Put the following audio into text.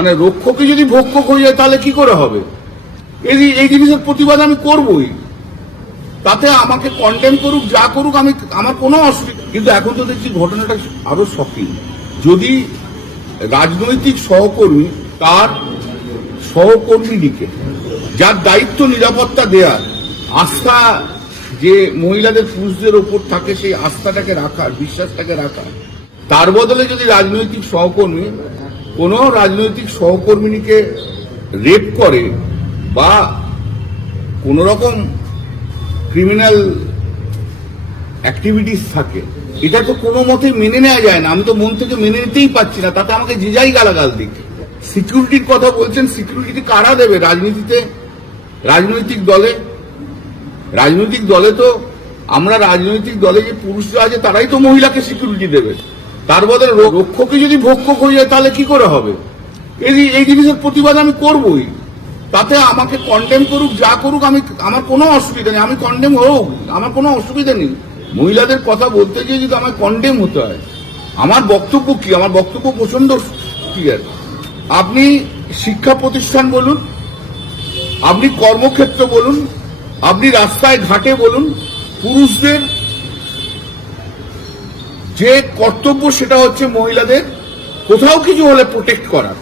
মানে রক্ষকে যদি ভক্ষক হয়ে যায় তাহলে কি করে হবে? এই জিনিসের প্রতিবাদ আমি করবই, তাতে আমাকে কন্ডেম করুক যা করুক, আমার কোনো অসুবিধা। কিন্তু এখন তো দেখছি ঘটনাটা আরো শকিং। যদি রাজনৈতিক সহকর্মী তার সহকর্মীকে, যার দায়িত্ব নিরাপত্তা দেওয়ার, আস্থা যে মহিলাদের পুরুষদের ওপর থাকে সেই আস্থাটাকে রাখার, বিশ্বাসটাকে রাখার, তার বদলে যদি রাজনৈতিক সহকর্মী কোন রাজনৈতিক সহকর্মীকে রেপ করে বা কোন রকম ক্রিমিনাল অ্যাক্টিভিটিস থাকে, এটা তো কোনো মতেই মেনে নেওয়া যায় না। আমি তো মন থেকে মেনে নিতেই পারছি না, তাতে আমাকে যে যাই গালাগাল দিক। সিকিউরিটির কথা বলছেন, সিকিউরিটি কারা দেবে? রাজনীতিতে, রাজনৈতিক দলে তো আমরা রাজনৈতিক দলে যে পুরুষরা আছে তারাই তো মহিলাকে সিকিউরিটি দেবে। তার বদলে রক্ষকে যদি ভক্ষক হয়ে যায় তাহলে কি করে হবে? এই জিনিসের প্রতিবাদ আমি করবই, তাতে আমাকে কন্ডেম করুক যা করুক, আমার কোনো অসুবিধা নেই। আমি কন্ডেম হোক, আমার কোনো অসুবিধা নেই। মহিলাদের কথা বলতে গিয়ে যদি আমার কন্ডেম হতে হয়, আমার বক্তব্য কি? আমার বক্তব্য প্রচন্ড ক্লিয়ার। আপনি শিক্ষা প্রতিষ্ঠান বলুন, আপনি কর্মক্ষেত্র বলুন, আপনি রাস্তায় ঘাটে বলুন, পুরুষদের যে কর্তব্য সেটা হচ্ছে মহিলাদের কোথাও কিছু হলে প্রোটেক্ট করার।